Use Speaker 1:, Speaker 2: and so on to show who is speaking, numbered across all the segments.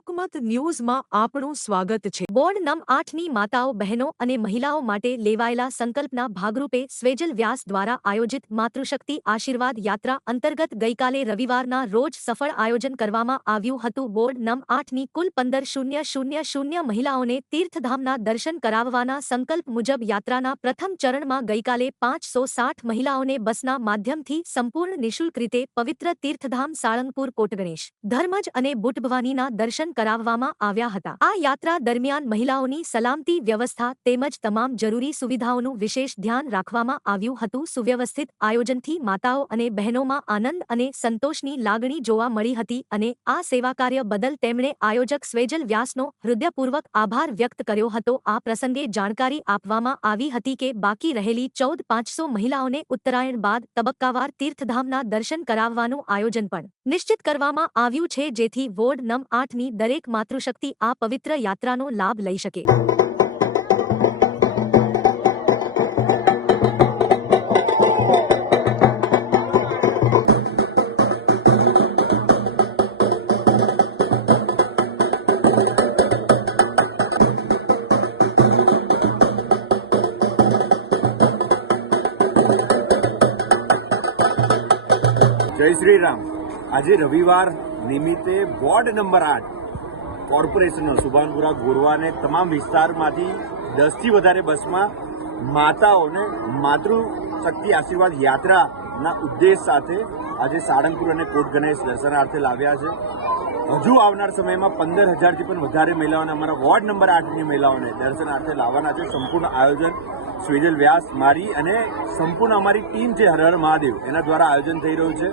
Speaker 1: જનમત ન્યૂઝમાં આપણું સ્વાગત છે. બોર્ડ નમ આઠની માતાઓ, બહેનો અને મહિલાઓ માટે લેવાયેલા સંકલ્પના ભાગરૂપે સ્વેજલ વ્યાસ દ્વારા આયોજિત માતૃશક્તિ આશીર્વાદ યાત્રા અંતર્ગત ગઈકાલે રવિવારના રોજ સફળ આયોજન કરવામાં આવ્યું હતું. બોર્ડ નમ આઠની કુલ પંદર શૂન્ય શૂન્ય શૂન્ય મહિલાઓને તીર્થધામના દર્શન કરાવવાના સંકલ્પ મુજબ યાત્રાના પ્રથમ ચરણમાં ગઈકાલે પાંચસો સાઠ મહિલાઓને બસના માધ્યમથી સંપૂર્ણ નિઃશુલ્ક રીતે પવિત્ર તીર્થધામ સાળંગપુર કોટગણેશ ધર્મજ અને બુટભવાનીના દર્શન કરાવવામાં આવ્યા હતા. આ યાત્રા દરમિયાન મહિલાઓની સલામતી વ્યવસ્થા તેમજ તમામ જરૂરી સુવિધાઓનું વિશેષ ધ્યાન રાખવામાં આવ્યું હતું. સુવ્યવસ્થિત આયોજનથી માતાઓ અને બહેનોમાં આનંદ અને સંતોષની લાગણી જોવા મળી હતી અને આ સેવાકાર્ય બદલ તેમણે આયોજક સ્વેજલ વ્યાસનો હૃદયપૂર્વક આભાર વ્યક્ત કર્યો હતો. આ પ્રસંગે જાણકારી આપવામાં આવી હતી કે બાકી રહેલી ચૌદ પાંચસો મહિલાઓને ઉત્તરાયણ બાદ તબક્કાવાર તીર્થધામના દર્શન કરાવવાનું આયોજન પણ નિશ્ચિત કરવામાં આવ્યું છે, જેથી વોર્ડ નમ આઠની દરેક માતૃશક્તિ આ પવિત્ર યાત્રાનો લાભ લઈ શકે.
Speaker 2: જય શ્રી રામ. આજે રવિવાર નિમિત્તે વોર્ડ નંબર આઠ કોર્પોરેશનનો, સુભાનપુરા ગોરવાને તમામ વિસ્તારમાંથી દસથી વધારે બસમાં માતાઓને માતૃ શક્તિ આશીર્વાદ યાત્રાના ઉદ્દેશ સાથે આજે સાળંગપુર અને કોટ ગણેશ દર્શનાર્થે લાવ્યા છે. હજુ આવનાર સમયમાં પંદર હજારથી પણ વધારે મહિલાઓને અમારા વોર્ડ નંબર આઠની મહિલાઓને દર્શનાર્થે લાવવાના છે. સંપૂર્ણ આયોજન સ્વેજલ વ્યાસ, મારી અને સંપૂર્ણ અમારી ટીમ છે, હર હર મહાદેવ, એના દ્વારા આયોજન થઈ રહ્યું છે.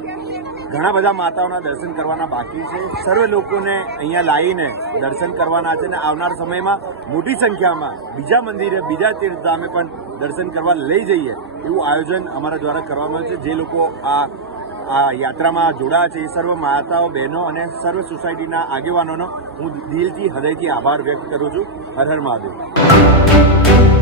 Speaker 2: ઘણા બધા માતાઓના દર્શન કરવાના બાકી છે. સર્વ લોકોને અહીંયા લાવીને દર્શન કરવાના છે અને આવનાર સમયમાં મોટી સંખ્યામાં બીજા મંદિરે, બીજા તીર્થધામે પણ દર્શન કરવા લઈ જઈએ એવું આયોજન અમારા દ્વારા કરવામાં આવ્યું છે. જે લોકો આ આ યાત્રામાં જોડાયા છે એ સર્વ માતાઓ, બહેનો અને સર્વ સોસાયટીના આગેવાનોનો હું દિલથી, હૃદયથી આભાર વ્યક્ત કરું છું. હર હર મહાદેવ.